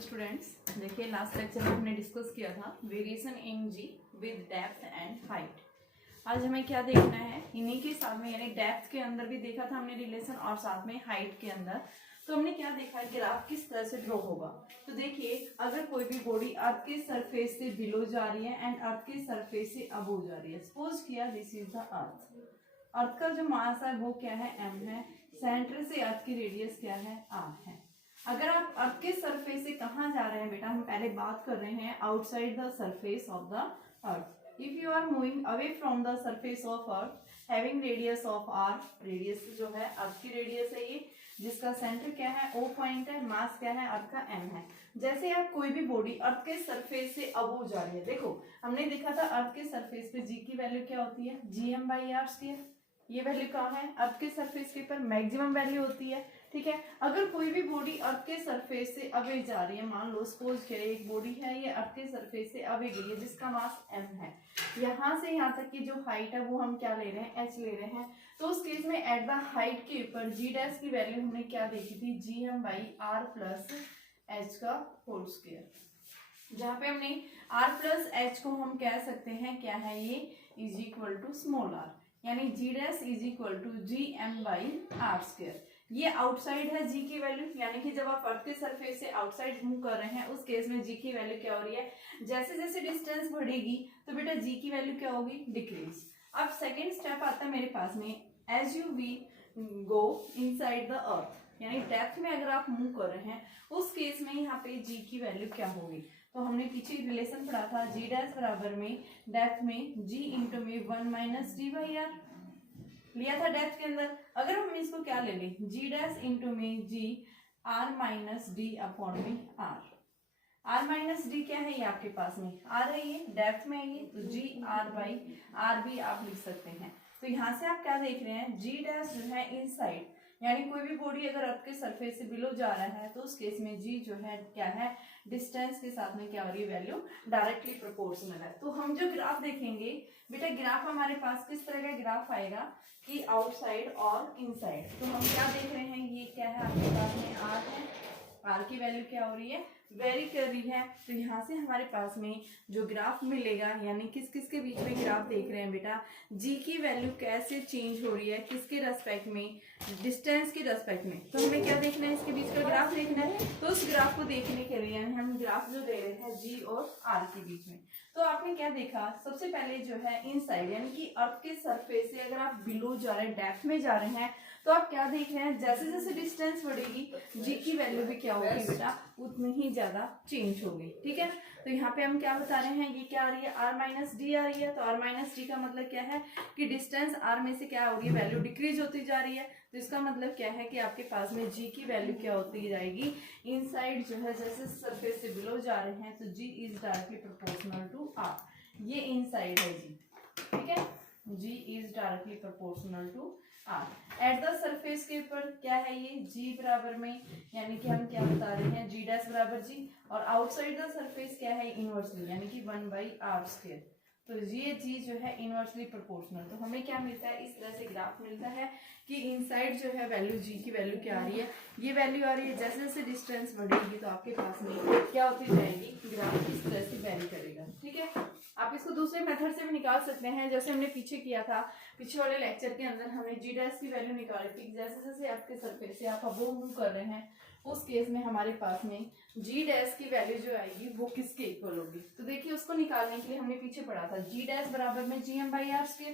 Students, देखिए last lecture में हमने डिस्कस किया था variation in g with depth and height. आज हमें क्या देखना है, इन्हीं के साथ में यानी डेप्थ के अंदर भी देखा था हमने रिलेशन और साथ में हाइट के अंदर। तो हमने क्या देखा है, ग्राफ किस तरह से ड्रॉ होगा। तो देखिए, अगर कोई भी बॉडी अर्थ के सरफेस से बिलो जा रही है एंड अर्थ के सरफेस से अबो जा रही है, सपोज किया दिस इज द अर्थ का जो मास है वो क्या है, m है। सेंटर से अर्थ की रेडियस क्या है, r है। अगर आप अर्थ के सरफेस से कहाँ जा रहे हैं बेटा, हम पहले बात कर रहे हैं outside the surface of the earth. If you are moving away from the surface of earth having radius of r, radius जो है अर्थ की रेडियस है ये, जिसका सेंटर क्या है, O पॉइंट है, मास क्या है, अर्थ का m है। जैसे आप कोई भी बॉडी अर्थ के सरफेस से अबो जा रही है, देखो हमने देखा था अर्थ के सरफेस पे g की वैल्यू क्या होती है, gm/r²। ये वैल्यू कहाँ है, अर्थ के सरफेस के ऊपर मैक्सिमम वैल्यू होती है। ठीक है, अगर कोई भी बॉडी अर्थ के सरफेस से अवे जा रही है, मान लो सपोज करें एक बॉडी है, ये अर्थ के सरफेस से अवे गई है जिसका मास m है। यहाँ से यहाँ तक की जो हाइट है वो हम क्या ले रहे हैं, h ले रहे हैं। तो उस केस में एट द हाइट के ऊपर g डैश की वैल्यू हमने क्या देखी थी, gm/r प्लस h का होल स्क्वायर। जहाँ पे हमने r प्लस h को हम कह सकते हैं क्या है, ये is equal to small r, यानी g dash is equal to gm/r²। ये आउटसाइड है g की वैल्यू, यानी कि जब आप अर्थ के सरफेस से आउटसाइड मूव कर रहे हैं उस केस में g की वैल्यू क्या हो रही है, जैसे जैसे डिस्टेंस बढ़ेगी तो बेटा g की वैल्यू क्या होगी, डिक्रीज। अब सेकेंड स्टेप आता है मेरे पास में, as you we go inside the earth, यानी डेप्थ में अगर आप मूव कर रहे हैं उस केस में यहाँ पे g की वैल्यू क्या होगी। तो हमने पीछे रिलेशन पढ़ा था, g डैश बराबर में डेप्थ में g इंटू में 1 - d/r लिया था डेप्थ के अंदर। अगर हम इसको क्या ले लें, g डैश इंटू में g r - d/r। r minus D क्या है, ये आपके पास में r है, ये डेप्थ में है ये, तो g r/r भी आप लिख सकते हैं। तो यहाँ से आप क्या देख रहे हैं, g डैश जो है इनसाइड, यानी कोई भी बॉडी अगर अर्थ के सरफेस से बिलो जा रहा है तो उस केस में g जो है क्या है, डिस्टेंस के साथ में क्या हो रही है, वैल्यू डायरेक्टली प्रोपोर्शनल है। तो हम जो ग्राफ देखेंगे बेटा, ग्राफ हमारे पास किस तरह का ग्राफ आएगा कि आउटसाइड और इनसाइड। तो हम क्या देख रहे हैं, ये क्या है आपके पास में r है, r की वैल्यू क्या हो रही है, वेरी कर रही है। तो यहाँ से हमारे पास में जो ग्राफ मिलेगा, यानी किस किस के बीच में ग्राफ देख रहे हैं बेटा, g की वैल्यू कैसे चेंज हो रही है, किसके रेस्पेक्ट में, डिस्टेंस के रेस्पेक्ट में। तो हमें क्या देखना है, इसके बीच का ग्राफ देखना है। तो उस ग्राफ को देखने के लिए हम ग्राफ जो दे रहे हैं g और r के बीच में, तो आपने क्या देखा, सबसे पहले जो है इनसाइड, यानी कि अर्थ के सरफेस से अगर आप बिलो जा रहे हैं, डेप्थ में जा रहे हैं, तो आप क्या देख रहे हैं, जैसे जैसे डिस्टेंस बढ़ेगी g की वैल्यू भी क्या होगी बेटा, उतनी ही ज्यादा चेंज होगी। ठीक है, तो यहाँ पे हम क्या बता रहे हैं, ये क्या आ रही है, r - d आ रही है। तो r - d का मतलब क्या है कि डिस्टेंस r में से क्या हो रही है, वैल्यू डिक्रीज होती जा रही है। तो इसका मतलब क्या है कि आपके पास में g की वैल्यू क्या होती जाएगी, इनसाइड जो है जैसे सरफेस से बिलो जा रहे हैं तो g is directly proportional to r। ये इनसाइड है g, ठीक है, g is directly proportional to r। At the surface के ऊपर क्या है, ये g बराबर में, यानी कि हम क्या बता रहे हैं, g डैश बराबर g, और आउटसाइड द सरफेस क्या है, इनवर्सली, यानी कि 1/r²। तो ये g जो है इनवर्सली प्रोपोर्शनल। तो हमें क्या मिलता है, इस तरह से ग्राफ मिलता है कि इनसाइड जो है वैल्यू g की वैल्यू क्या आ रही है, ये वैल्यू आ रही है। जैसे जैसे डिस्टेंस बढ़ेगी तो आपके पास में क्या होती जाएगी, ग्राफ इस तरह से वैरी करेगा। ठीक है, आप इसको दूसरे मेथड से भी निकाल सकते हैं, जैसे हमने पीछे किया था। पीछे वाले लेक्चर के अंदर हमने g डैश की वैल्यू निकाली थी, जैसे जैसे आपके सरफेस से आप अबोव मूव कर रहे हैं उस केस में हमारे पास में g डैश की वैल्यू जो आएगी वो किसके इक्वल होगी। तो देखिए, उसको निकालने के लिए हमने पीछे पढ़ा था, g डैश बराबर में gm/r²।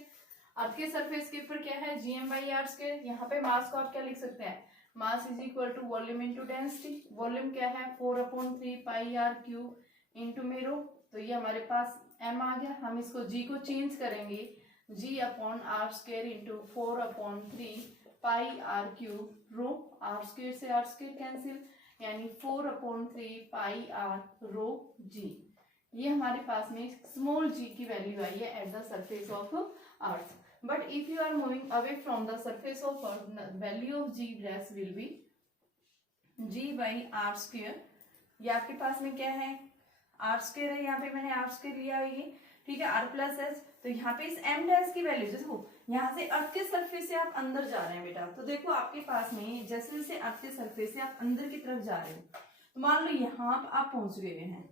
अर्थ के सरफेस के ऊपर क्या है, gm/r²। यहाँ पे मास को आप क्या लिख सकते हैं, mass is equal to volume into density. Volume क्या है, 4/3 πr³ इंटू मेरो। तो ये हमारे पास m आ गया। हम इसको g को चेंज करेंगे, g/r² इंटू 4/3 πr³ रो, r² से r² कैंसिल, यानी 4/3 πr⍴g। ये हमारे पास में स्मॉल g की वैल्यू आई है at the surface of earth. But if you are moving away from the surface of earth, value of g dash will be g/r²। ये आपके पास में क्या है, r² है, यहाँ पे मैंने r² लिया है ये, ठीक है, r प्लस एच। तो यहाँ पे इस m डैश की वैल्यू, जैसे यहाँ से अर्थ के सरफेस से आप अंदर जा रहे हैं बेटा, तो देखो आपके पास में जैसे जैसे अर्थ के सरफेस से आप अंदर की तरफ जा रहे हो तो मान लो यहाँ आप पहुंच गए हैं,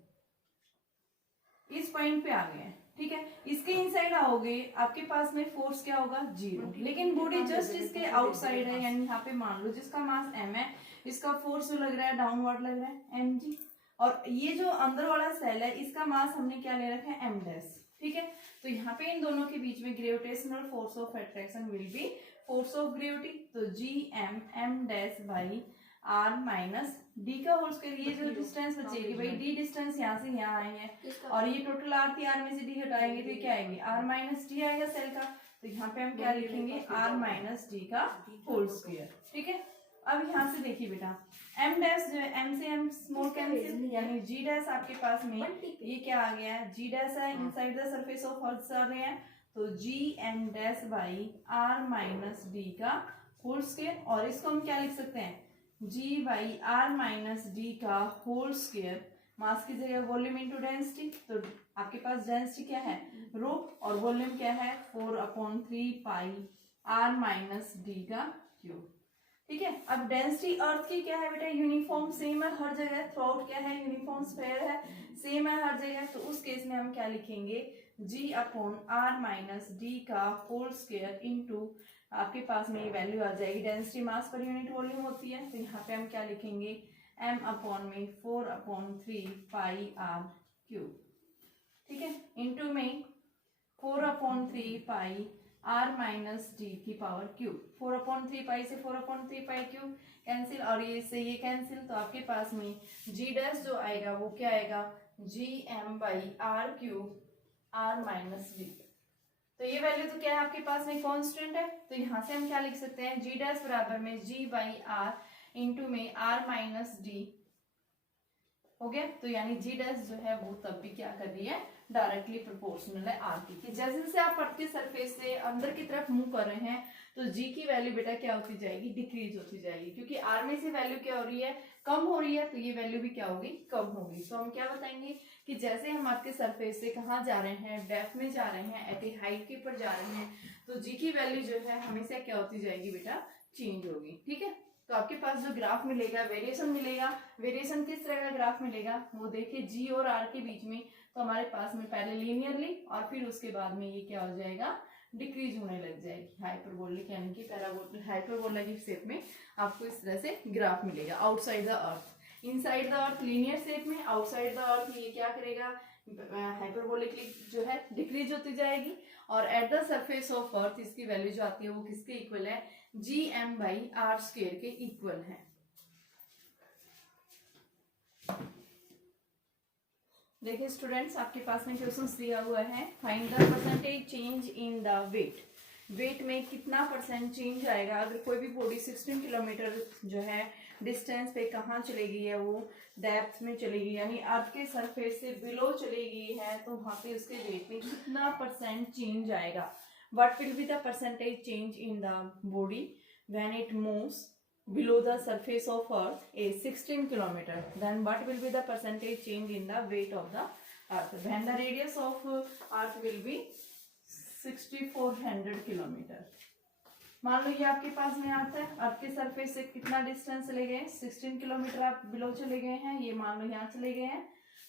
इस पॉइंट पे आ गए हैं, ठीक है। इसके इनसाइड आओगे, आपके पास में फोर्स क्या होगा, 0, लेकिन बॉडी जस्ट इसके आउटसाइड है, यानी यहाँ पे मान लो जिसका मास m है, इसका फोर्स जो लग रहा है डाउनवर्ड लग रहा है mg, और ये जो अंदर वाला सेल है इसका मास हमने क्या ले रखा है m डैश, ठीक है। तो यहाँ पे इन दोनों के बीच में gravitational force of attraction will be force of gravity, तो Gm m dash by r minus d का होल स्क्वायर, ये जो डिस्टेंस बचेगी भाई, डी डिस्टेंस यहाँ से यहाँ आए हैं और ये टोटल r थी, r में से डी हटाएंगे तो ये क्या आएंगे, r माइनस डी आएगा सेल का, तो यहाँ पे हम क्या लिखेंगे, r माइनस डी का होल स्क्वायर, ठीक है। अब यहाँ से देखिए बेटा, m डैश जो है, m से m स्मॉल कैंसिल, यानी g डैश आपके पास में ये क्या आ गया है, g डैश है, inside the surface of earth आ रहे हैं, तो g m dash by r minus d का होल स्क्वायर, और इसको हम क्या लिख सकते हैं, g by r minus d का होल स्क्वायर, मास की जगह वॉल्यूम इंटू डेंसिटी, तो आपके पास डेंसिटी क्या है, रो, और वॉल्यूम क्या है 4/3 पाई r माइनस डी का क्यूब, ठीक है। अब डेंसिटी अर्थ की क्या है बेटा, यूनिफॉर्म सेम है हर जगह, थ्रूआउट क्या है, यूनिफॉर्म स्फीयर है, सेम है हर जगह, तो उस केस में हम क्या लिखेंगे, g/r माइनस डी का होल स्क्वायर इंटू आपके पास में ये वैल्यू आ जाएगी, density mass per unit volume होती है, तो यहाँ पे हम क्या लिखेंगे, m/में 4/3 पाई r क्यूब, ठीक है, इंटू में 4/3 पाई r माइनस डी की पावर क्यूब, 4/3 पाई से 4/3 पाई क्यूब कैंसिल, और ये से ये कैंसिल, तो आपके पास में g डैश जो आएगा वो क्या आएगा, gm by r cube r minus D, तो ये वैल्यू तो क्या है आपके पास में कांस्टेंट है, तो यहाँ से हम क्या लिख सकते हैं, g डैश बराबर में g बाई r इंटू में r माइनस डी हो गया, तो यानी g डैश जो है वो तब भी क्या कर रही है, डायरेक्टली प्रोपोर्शनल है r की, कि जैसे जैसे आप अर्थ के सरफेस से अंदर की तरफ मूव कर रहे हैं तो g की वैल्यू बेटा क्या होती जाएगी, डिक्रीज होती जाएगी, क्योंकि r में से वैल्यू क्या हो रही है, कम हो रही है, तो ये वैल्यू भी क्या होगी, कम होगी। तो हम क्या बताएंगे कि जैसे हम आपके सरफेस से कहाँ जा रहे हैं, डेप्थ में जा रहे हैं, एट ए हाइट के ऊपर जा रहे हैं, तो g की वैल्यू जो है हमेशा क्या होती जाएगी बेटा, चेंज होगी, ठीक है। तो आपके पास जो ग्राफ मिलेगा, वेरिएशन मिलेगा, वेरिएशन किस तरह का ग्राफ मिलेगा वो देखिए, जी और आर के बीच में, तो हमारे पास में पहले लीनियरली और फिर उसके बाद में ये क्या हो जाएगा, डिक्रीज होने लग जाएगी, हाइपरबोलिक यानी कि पैराबोलिक, हाइपरबोला की शेप में आपको इस तरह से ग्राफ मिलेगा, outside the earth, inside the earth linear shape में, आउटसाइड द अर्थ ये क्या करेगा, हाइपरबोलिकली जो है डिक्रीज होती जाएगी, और एट द सरफेस ऑफ अर्थ इसकी वैल्यू जो आती है वो किसके इक्वल है, gm बाई r स्क्वायर के इक्वल है। देखिए स्टूडेंट्स, आपके पास में क्वेश्चंस दिया हुआ है, find the percentage change in the weight, weight में कितना परसेंट चेंज आएगा अगर कोई भी बॉडी 16 किलोमीटर जो है डिस्टेंस पे कहाँ चली गई है, वो डेप्थ में चली गई, यानी अर्थ के सरफेस से बिलो चली गई है, तो वहाँ पे उसके वेट में कितना परसेंट चेंज आएगा, what will be the percentage change in the body when it moves below the surface of earth is 16 kilometer, then what will be the percentage change in the weight of the earth when the radius of earth will be 6400 kilometer। मान लो ये आपके पास में आता है, अर्थ के surface से कितना डिस्टेंस चले गए, 16 किलोमीटर आप बिलो चले गए हैं, ये मान लो यहाँ चले गए हैं,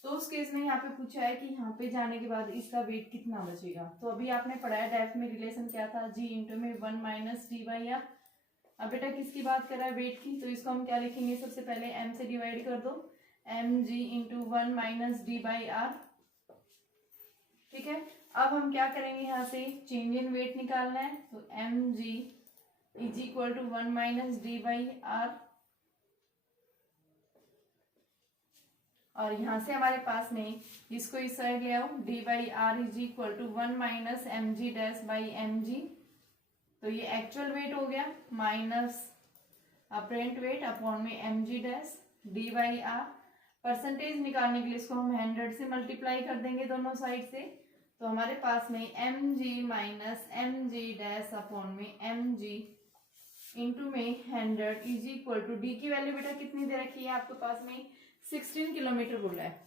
तो उस केस में यहाँ पे पूछा है कि यहाँ पे जाने के बाद इसका वेट कितना बचेगा। तो अभी आपने पढ़ाया डेप्थ में रिलेशन क्या था, g इंटू में 1 माइनस डी बाई आर। अब बेटा किसकी बात कर रहा है, वेट की, तो इसको हम क्या लिखेंगे, सबसे पहले m से डिवाइड कर दो, mg into 1 minus D by R, ठीक है। अब हम क्या करेंगे, यहाँ से चेंज इन वेट निकालना है, तो mg is equal to 1 minus D by R, और यहाँ से हमारे पास में इसको इस साइड ले आओ, D by R is equal to 1 minus M G dash by M G, तो ये एक्चुअल वेट हो गया माइनस अपरेंट वेट अपॉन में M G dash D by R. Percentage निकालने के लिए इसको हम 100 से मल्टीप्लाई कर देंगे दोनों साइड से, तो हमारे पास में M G minus M G dash upon में एम जी इंटू में 100 इज इक्वल टू डी की वैल्यू बेटा कितनी दे रखी है आपके पास में, 16 किलोमीटर बोल रहा है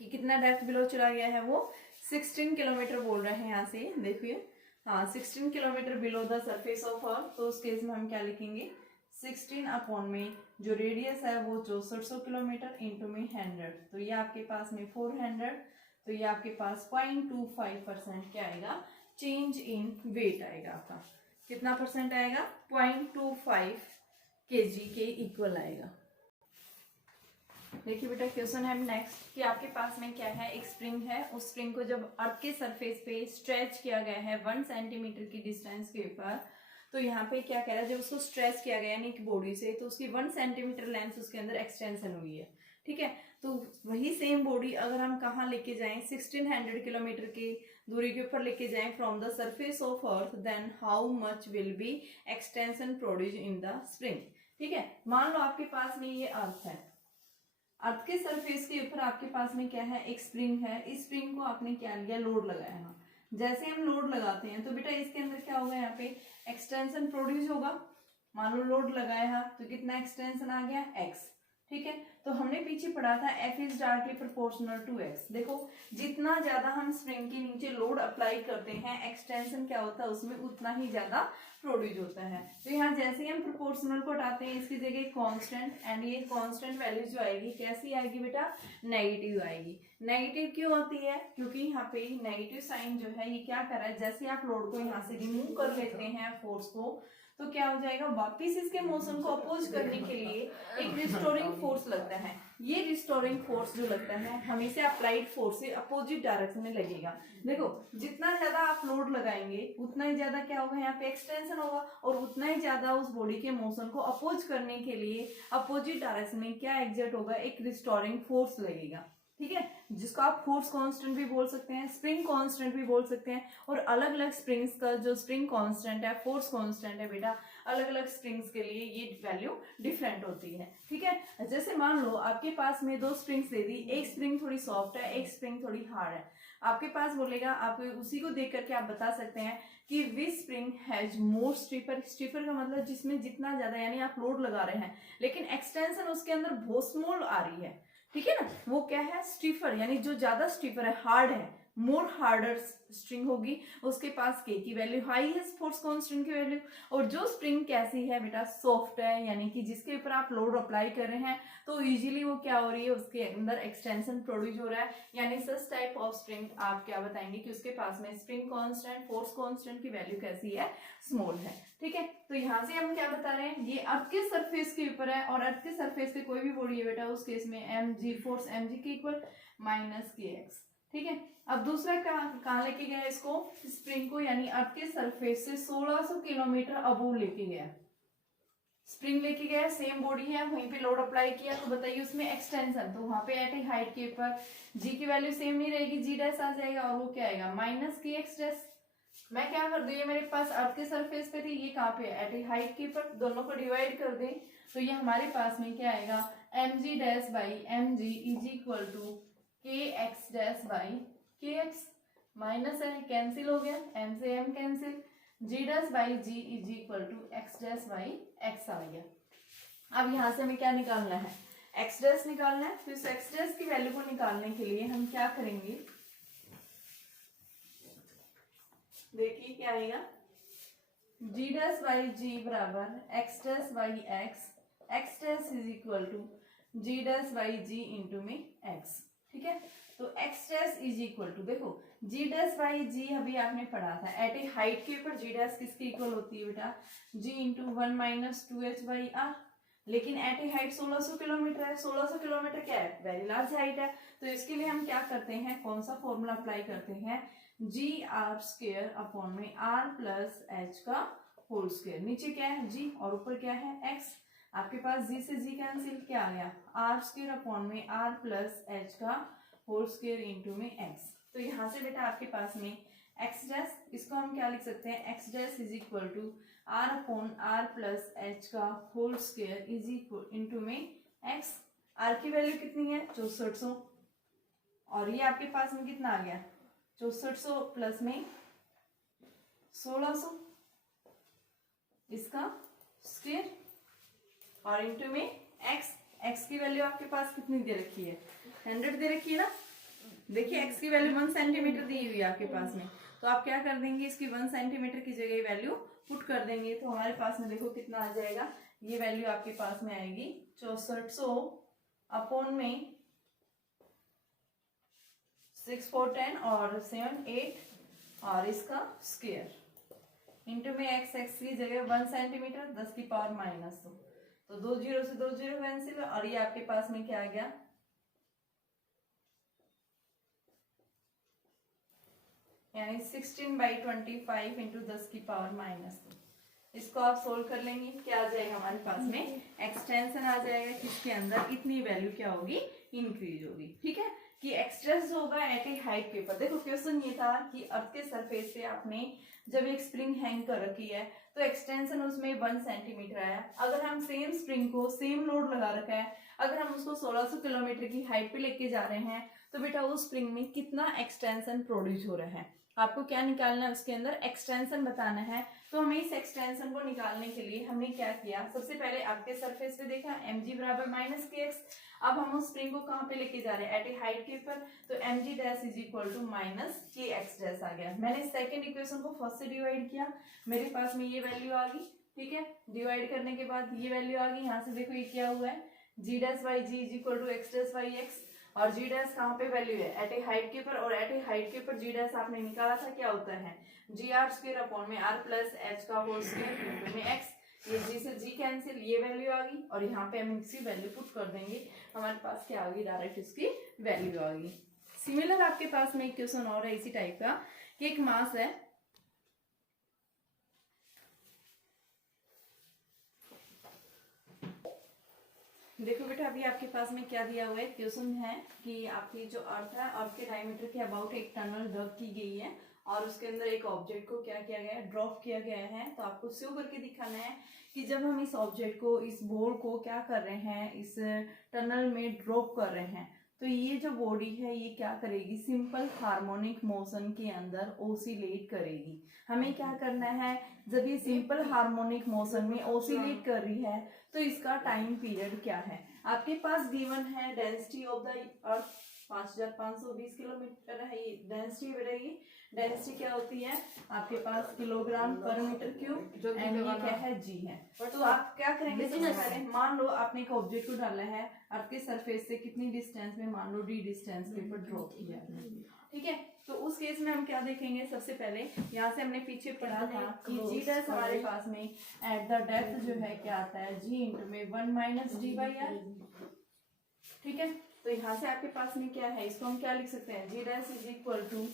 कि कितना डेप्थ बिलो चला गया है, वो 16 किलोमीटर बोल रहे हैं, यहाँ से देखिए, हाँ 16 kilometre below the surface of अर्थ, तो उस केस में हम क्या लिखेंगे 16 अपॉन में जो रेडियस है वो 6400 किलोमीटर इंटू में 100, तो ये आपके पास में 400, तो ये आपके पास 0.25% क्या आएगा, चेंज इन वेट आएगा आपका। कितना परसेंट आएगा, 0.25 kg के इक्वल आएगा। देखिए बेटा क्वेश्चन है नेक्स्ट कि आपके पास में क्या है, एक स्प्रिंग है, उस स्प्रिंग को जब अर्थ के सरफेस पे स्ट्रेच किया गया है 1 सेंटीमीटर की डिस्टेंस के ऊपर, तो यहाँ पे क्या कह रहा है, जब उसको स्ट्रेच किया गया यानी कि बॉडी से, तो उसकी 1 सेंटीमीटर लेंथ उसके अंदर एक्सटेंशन हुई है, ठीक है। तो वही सेम बॉडी अगर हम कहाँ लेके जाएं, 1600 किलोमीटर की दूरी के ऊपर लेके जाएं from the surface of earth, then how much will be extension produce in the spring, ठीक है। मान लो आपके पास में ये अर्थ है, अर्थ के सरफेस के ऊपर आपके पास में क्या है, एक स्प्रिंग है, इस स्प्रिंग को आपने क्या लिया, लोड लगाया है। जैसे हम लोड लगाते हैं तो बेटा इसके अंदर क्या होगा, यहाँ पे एक्सटेंशन प्रोड्यूस होगा। मान लो लोड लगाया तो कितना एक्सटेंशन आ गया, x, ठीक है। तो हमने पीछे पढ़ा था f is directly proportional to x। देखो जितना ज्यादा हम स्प्रिंग के नीचे लोड अप्लाई करते हैं, एक्सटेंशन क्या होता है उसमें उतना ही ज्यादा प्रोड्यूस होता है। तो यहाँ जैसे ही हम प्रोपोर्शनल को हटाते हैं, इसकी जगह कांस्टेंट, एंड ये कांस्टेंट वैल्यू जो आएगी कैसी आएगी बेटा, नेगेटिव आएगी। नेगेटिव क्यों होती है, क्योंकि यहाँ पे नेगेटिव साइन जो है ये क्या कर रहा है, जैसे आप लोड को यहाँ से रिमूव कर लेते हैं फोर्स को, तो क्या हो जाएगा, वापिस इसके मोशन को अपोज करने के लिए एक रिस्टोरिंग फोर्स लगता है। ये रिस्टोरिंग फोर्स जो लगता है हमेशा अप्लाइड फोर्स से अपोजिट डायरेक्शन में लगेगा। देखो जितना ज्यादा आप लोड लगाएंगे उतना ही ज्यादा क्या होगा, यहाँ पे एक्सटेंशन होगा, और उतना ही ज्यादा उस बॉडी के मोशन को अपोज करने के लिए अपोजिट डायरेक्शन में क्या एग्जर्ट होगा, एक रिस्टोरिंग फोर्स लगेगा, ठीक है, जिसको आप फोर्स कांस्टेंट भी बोल सकते हैं, स्प्रिंग कांस्टेंट भी बोल सकते हैं। और अलग अलग स्प्रिंग्स का जो स्प्रिंग कांस्टेंट है, फोर्स कांस्टेंट है बेटा, अलग अलग स्प्रिंग्स के लिए ये वैल्यू डिफरेंट होती है, ठीक है। जैसे मान लो आपके पास में दो स्प्रिंग्स दे दी, एक स्प्रिंग थोड़ी सॉफ्ट है, एक स्प्रिंग थोड़ी हार्ड है। आपके पास बोलेगा, आप उसी को देख करके आप बता सकते हैं कि which spring has more stiffer. Stiffer का मतलब जिसमें जितना ज्यादा, यानी आप लोड लगा रहे हैं लेकिन एक्सटेंशन उसके अंदर बहुत स्मॉल आ रही है, ठीक है ना, वो क्या है, स्टिफर, यानी जो ज्यादा स्टिफर है, हार्ड है, मोर हार्डर स्ट्रिंग होगी, उसके पास के की वैल्यू हाई है, फोर्स कांस्टेंट की वैल्यू। और जो स्प्रिंग कैसी है बेटा, सॉफ्ट है, यानी कि जिसके ऊपर आप लोड अप्लाई कर रहे हैं तो इजीली वो क्या हो रही है, उसके अंदर एक्सटेंशन प्रोड्यूस हो रहा है, यानी सच टाइप ऑफ स्प्रिंग आप क्या बताएंगे कि उसके पास में स्प्रिंग कांस्टेंट, फोर्स कांस्टेंट की वैल्यू कैसी है, स्मॉल है, ठीक है। तो यहाँ से हम क्या बता रहे हैं, ये अर्थ के सरफेस के ऊपर है, और अर्थ के सरफेस पे कोई भी बॉडी है बेटा, उस केस में mg, फोर्स mg के इक्वल माइनस kx, ठीक है। अब दूसरा कहाँ लेके गया इसको, स्प्रिंग को, यानी अर्थ के सरफेस से 1600 किलोमीटर अबोव लेके गया, स्प्रिंग लेके गया, सेम बॉडी है, वहीं पे लोड अप्लाई किया, तो बताइए उसमें एक्सटेंशन, तो वहां पे एट ए हाइट के ऊपर g की वैल्यू सेम नहीं रहेगी, g डैश आ जाएगा, और वो क्या आएगा, माइनस kx डैश। मैं क्या कर दूं, ये मेरे पास अर्थ के सरफेस पे थी, ये कहाँ पे एट ए हाइट के ऊपर, दोनों को डिवाइड कर दें तो ये हमारे पास में क्या आएगा, mg dash by mg is equal to kx dash by kx, minus है कैंसिल हो गया, m से m cancel, g dash by g is equal to x dash by x आ गया। अब यहाँ से हमें क्या निकालना है, x डैश निकालना है। तो इस x डैश की वैल्यू को निकालने के लिए हम क्या करेंगे, देखिए क्या आएगा, g डैश बाई g बराबर x dash by x dash is equal to g dash by g into में x, ठीक है। तो x dash is equal to, देखो g डैश बाई g अभी आपने पढ़ा था, एट ए हाइट के ऊपर g डैश किसके इक्वल होती है बेटा, g into 1 minus 2h by r, लेकिन एट ए हाइट 1600 किलोमीटर है, 1600 किलोमीटर क्या है, वेरी लार्ज हाइट है। तो इसके लिए हम क्या करते हैं, कौन सा फॉर्मूला अप्लाई करते हैं, जी आर स्क्वेयर अपॉन में आर प्लस एच का होल स्क्वेयर, नीचे क्या है g और ऊपर क्या है x, आपके पास g से g कैंसिल, क्या आ गया, आर स्क्वेयर अपॉन में आर प्लस एच का होल स्क्वेयर इंटू में x। तो यहाँ से बेटा आपके पास में x डैश, इसको हम क्या लिख सकते हैं, x dash is equal to r upon r plus h का whole square is equal into में x। आर की वैल्यू कितनी है, 6400, और ये आपके पास में कितना आ गया, 6400 प्लस में 1600, इसका स्क्वायर, और इंटू में x की वैल्यू आपके पास कितनी दे रखी है, 100 दे रखी है ना। देखिए x की वैल्यू 1 सेंटीमीटर दी हुई है आपके पास में, तो आप क्या कर देंगे, इसकी 1 सेंटीमीटर की जगह वैल्यू पुट कर देंगे, तो हमारे पास में देखो कितना आ जाएगा, ये वैल्यू आपके पास में आएगी 6400 अपॉन में 6 4 10 और 7 8 और इसका स्क्वायर इंटू में x की जगह 1 सेंटीमीटर 10 की पावर -2, तो 2 जीरो से 2 जीरो कैंसिल और ये आपके पास में क्या आ गया, यानी 16/25 इंटू 10 की पावर -2। इसको आप सोल्व कर लेंगे, क्या आ जाएगा हमारे पास में, एक्सटेंशन आ जाएगा किसके अंदर, इतनी वैल्यू क्या होगी, इंक्रीज होगी। ठीक है, कि एक्सटेंस जो होगा एट ए हाइट के ऊपर। देखो क्वेश्चन ये था कि अर्थ के सरफेस पे आपने जब एक स्प्रिंग हैंग कर रखी है तो एक्सटेंशन उसमें 1 सेंटीमीटर आया। अगर हम सेम स्प्रिंग को सेम लोड लगा रखा है, अगर हम उसको 1600 किलोमीटर की हाइट पे लेके जा रहे हैं तो बेटा उस स्प्रिंग में कितना एक्सटेंशन प्रोड्यूस हो रहा है, आपको क्या निकालना है, उसके अंदर एक्सटेंशन बताना है। तो हमें इस एक्सटेंशन को निकालने के लिए हमने क्या किया, सबसे पहले आपके सरफेस पे देखा mg बराबर -kx। अब हम उस स्प्रिंग को कहाँ पे लेके जा रहे हैं, एट ए हाइट के ऊपर, तो mg dash is equal to -kx dash आ गया। मैंने सेकंड इक्वेशन को फर्स्ट से डिवाइड किया, मेरे पास में ये वैल्यू आ गई। ठीक है, डिवाइड करने के बाद ये वैल्यू आ गई। यहाँ से देखो ये क्या हुआ है, g dash by G is equal to x dash by x, और जी डैश कहाँ पे वैल्यू है, एट ए हाइट के ऊपर, और एट ए हाइट के ऊपर जी डैश आपने निकाला था, क्या होता है जी आर स्क्वायर अपॉन में आर प्लस एच का होल स्क्वायर इंटू में एक्स। ये जी से जी कैंसिल, ये वैल्यू आ गई और यहाँ पे हम इसकी वैल्यू पुट कर देंगे, हमारे पास क्या आ गई, डायरेक्ट इसकी वैल्यू आ गई। सिमिलर आपके पास में एक क्वेश्चन और है इसी टाइप का, कि एक मास है, देखो बेटा अभी आपके पास में क्या दिया हुआ है, क्वेश्चन है कि आपकी जो अर्थ है, अर्थ के डायमीटर के अबाउट एक टनल ड्रॉ की गई है और उसके अंदर एक ऑब्जेक्ट को क्या किया गया है, ड्रॉप किया गया है। तो आपको शो करके दिखाना है कि जब हम इस ऑब्जेक्ट को, इस बॉल को क्या कर रहे हैं, इस टनल में ड्रॉप कर रहे हैं, तो ये जो बॉडी है ये क्या करेगी, सिंपल हार्मोनिक मोशन के अंदर ओसिलेट करेगी। हमें क्या करना है, जब ये सिंपल हार्मोनिक मोशन में ओसिलेट कर रही है तो इसका टाइम पीरियड क्या है, आपके पास गिवन है density of the earth 5520 kilometre है, ये डेंसिटी बढ़ेगी। डेंसिटी क्या होती है आपके पास, किलोग्राम पर मीटर क्यूब, एंड ये क्या है, जी है। तो आप क्या करेंगे, सबसे पहले मान लो आपने एक ऑब्जेक्ट को डाला है अर्थ के सरफेस से कितनी डिस्टेंस में, मान लो डी डिस्टेंस के ऊपर ड्रॉप किया है। ठीक है, तो उस केस में हम क्या देखेंगे, सबसे पहले यहाँ से हमने पीछे पढ़ा था कि जी डैश हमारे पास में एट द डेप्थ जो है क्या आता है, जी इंटू में 1 माइनस डी बाई आर। ठीक है, तो यहाँ से आपके पास में क्या है, इसको हम क्या लिख सकते हैं, g dash is equal to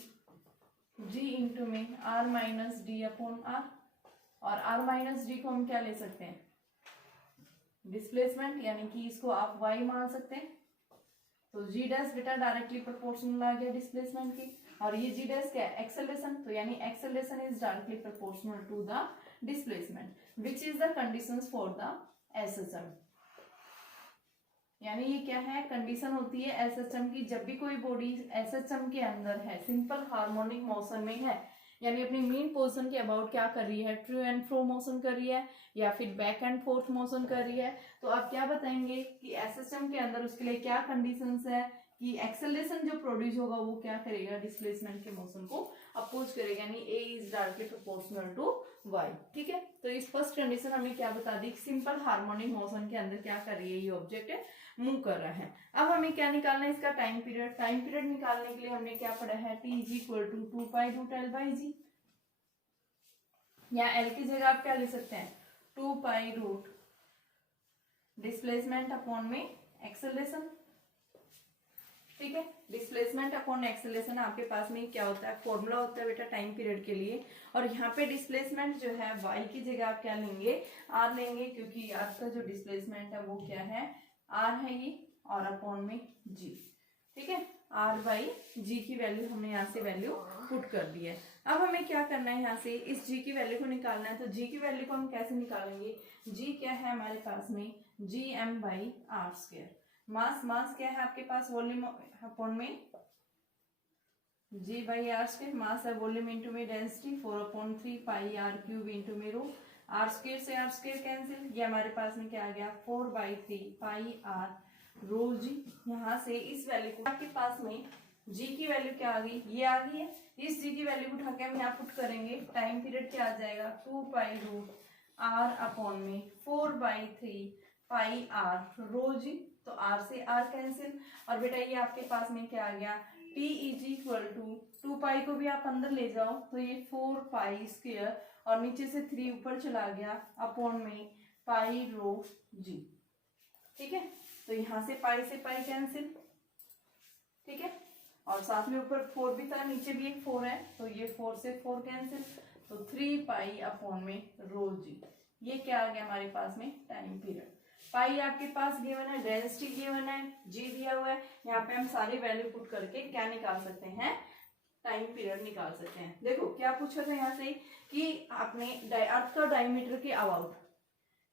g into में r minus d upon r, और आर माइनस डी को हम क्या ले सकते हैं, डिस्प्लेसमेंट, यानी कि इसको आप y मान सकते हैं। तो जी डैश बेटा डायरेक्टली प्रोपोर्शनल आ गया डिस्प्लेसमेंट की, और ये जी डैश क्या है, एक्सेलरेशन, तो यानी acceleration is directly proportional to the displacement which is the conditions for the SSM. यानी ये क्या है, कंडीशन होती है एसएसएम की, जब भी कोई बॉडी एसएसएम के अंदर है, सिंपल हार्मोनिक मोशन में है, यानी अपनी मेन पोजीशन के अबाउट क्या कर रही है, ट्रू एंड फ्रो मोशन कर रही है या फिर बैक एंड फोर्थ मोशन कर रही है, तो आप क्या बताएंगे कि एसएसएम के अंदर उसके लिए क्या कंडीशंस है, कि एक्सेलरेशन जो प्रोड्यूस होगा वो क्या करेगा, डिस्प्लेसमेंट के मोशन को अपोज करेगा, यानी a is directly proportional to y. ठीक है, तो इस फर्स्ट कंडीशन हमें क्या बता दी, सिंपल हार्मोनिक मोशन के अंदर क्या कर रही है, ये ऑब्जेक्ट मूव कर रहा है। अब हमें क्या निकालना है, इसका टाइम पीरियड। टाइम पीरियड निकालने के लिए हमने क्या पढ़ा है, t is equal to 2 pi root l by g, या एल की जगह आप क्या ले सकते हैं, 2 पाई रूट डिस्प्लेसमेंट अपॉन में एक्सेलरेशन। ठीक है, डिस्प्लेसमेंट अपॉन एक्सेलरेशन आपके पास में क्या होता है, फॉर्मूला होता है बेटा टाइम पीरियड के लिए, और यहाँ पे डिस्प्लेसमेंट जो है y की जगह आप क्या लेंगे, r लेंगे, क्योंकि r का जो डिस्प्लेसमेंट है वो क्या है, r है ये, और अपॉन में g। ठीक है, r बाई g की वैल्यू हमने यहाँ से वैल्यू पुट कर दी है। अब हमें क्या करना है, यहाँ से इस g की वैल्यू को निकालना है। तो g की वैल्यू को हम कैसे निकालेंगे, g क्या है हमारे पास में, g m by r square. Mass क्या है आपके पास, वॉल्यूम अपॉन में g by r square, mass है वॉल्यूम इंटू में density 4/3 pi r cube into में रो, आर स्क्वायर से आर स्क्वायर कैंसिल, ये हमारे पास में क्या आ गया, 4/3 पाई आर रो जी। यहाँ से इस वैल्यू को आपके पास में जी की वैल्यू क्या आ गई, ये आ गई है, इस जी की वैल्यू उठा के हम यहाँ पुट करेंगे, टाइम पीरियड क्या आ जाएगा, 2 पाई रूट आर अपॉन में 4/3 पाई आर रो जी। तो आर से आर कैंसिल, और बेटा ये आपके पास में क्या आ गया, टी इज इक्वल टू 2 पाई को भी आप अंदर ले जाओ तो ये 4 पाई स्क्वायर, और नीचे से 3 ऊपर चला गया अपॉन में पाई रो जी। ठीक है, तो यहाँ से पाई कैंसिल। ठीक है, और साथ में ऊपर 4 भी था, नीचे भी एक 4 है, तो ये 4 से 4 कैंसिल, तो 3 पाई अपॉन में रो जी। ये क्या आ गया हमारे पास में, टाइम पीरियड। पाई आपके पास गिवन है, डेंसिटी गिवन है, जी दिया हुआ है, यहाँ पे हम सारी वैल्यू पुट करके क्या निकाल सकते हैं, टाइम पीरियड निकाल सकते हैं। देखो क्या पूछा था यहाँ से कि आपने अर्थ का डायमीटर के अबाउट,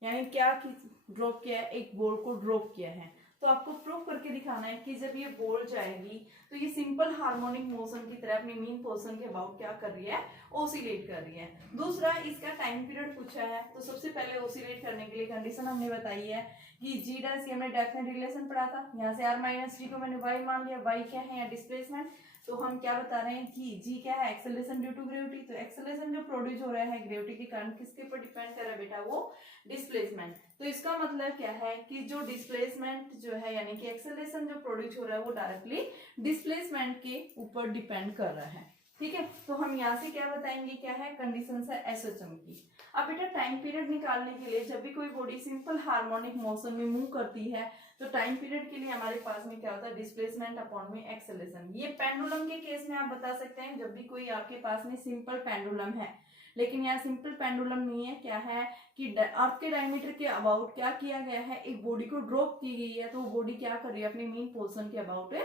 यानी क्या ड्रॉप किया है, एक बॉल को ड्रॉप किया है, तो आपको प्रूव करके दिखाना है कि जब ये बॉल जाएगी तो ये सिंपल हार्मोनिक मोशन की तरह अपनी मीन पोर्शन के अबाउट क्या कर रही है, ओसिलेट कर रही है। दूसरा, इसका टाइम पीरियड पूछा है, तो सबसे पहले ओसिलेट करने के लिए कंडीशन हमने बताई है कि जी डैश, हमने डेफिनेट रिलेशन पढ़ा था, यहाँ से आर माइनस डी को मैंने वाई मान लिया, वाई क्या है या डिस्प्लेसमेंट, तो हम क्या बता रहे हैं कि जी क्या है, एक्सेलरेशन ड्यू टू ग्रेविटी। तो एक्सेलरेशन जो प्रोड्यूस हो रहा है ग्रेविटी के कारण किसके ऊपर डिपेंड कर रहा है बेटा, वो डिस्प्लेसमेंट। तो इसका मतलब क्या है कि जो डिस्प्लेसमेंट जो है, यानी कि एक्सेलरेशन जो प्रोड्यूस हो रहा है वो डायरेक्टली डिस्प्लेसमेंट के ऊपर डिपेंड कर रहा है। ठीक है, तो हम यहाँ से क्या बताएंगे, क्या है कंडीशन है एसएचएम की। अब बेटा टाइम पीरियड निकालने के लिए जब भी कोई बॉडी सिंपल हार्मोनिक मोशन में मूव करती है तो टाइम पीरियड के लिए हमारे पास में क्या होता है, डिस्प्लेसमेंट अपॉन में एक्सेलरेशन। ये पेंडुलम के केस में आप बता सकते हैं, जब भी कोई आपके पास में सिंपल पेंडुलम है, लेकिन यहाँ सिंपल पेंडुलम नहीं है, क्या है कि अर्थ के डायमीटर के अबाउट क्या किया गया है, एक बॉडी को ड्रॉप की गई है, तो वो बॉडी क्या कर रही है, अपनी मीन पोर्शन के about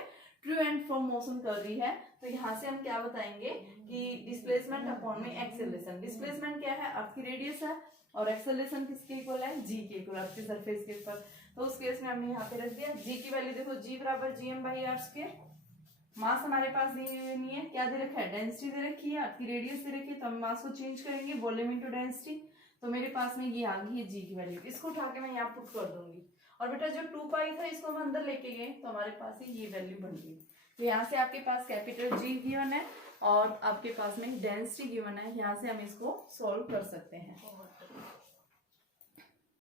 true and from motion कर रही है। तो यहाँ से हम क्या बताएंगे कि डिस्प्लेसमेंट अपॉन में एक्सेलरेशन। डिस्प्लेसमेंट क्या है, अर्थ की रेडियस है, और एक्सेलरेशन किसके इक्वल है, जी के इक्वल, अर्थ की सरफेस के ऊपर। तो उस केस में हमने यहाँ पे रख दिया जी की वैल्यू, देखो जी बराबर gm/r²। मास हमारे पास दी नहीं है, क्या दे रखा है, डेंसिटी दे रखी है, अर्थ की रेडियस दे रखी है, तो हम मास को चेंज करेंगे, वॉल्यूम इनटू डेंसिटी। तो मेरे पास में ये आ गई है जी की वैल्यू, इसको उठा के मैं यहाँ पुट कर दूंगी, और बेटा जो 2 पाई था इसको हम अंदर लेके गए तो हमारे पास ये वैल्यू बन गई। तो यहाँ से आपके पास कैपिटल जी गिवन है और आपके पास में डेंसिटी गिवन है, यहाँ से हम इसको सॉल्व कर सकते हैं।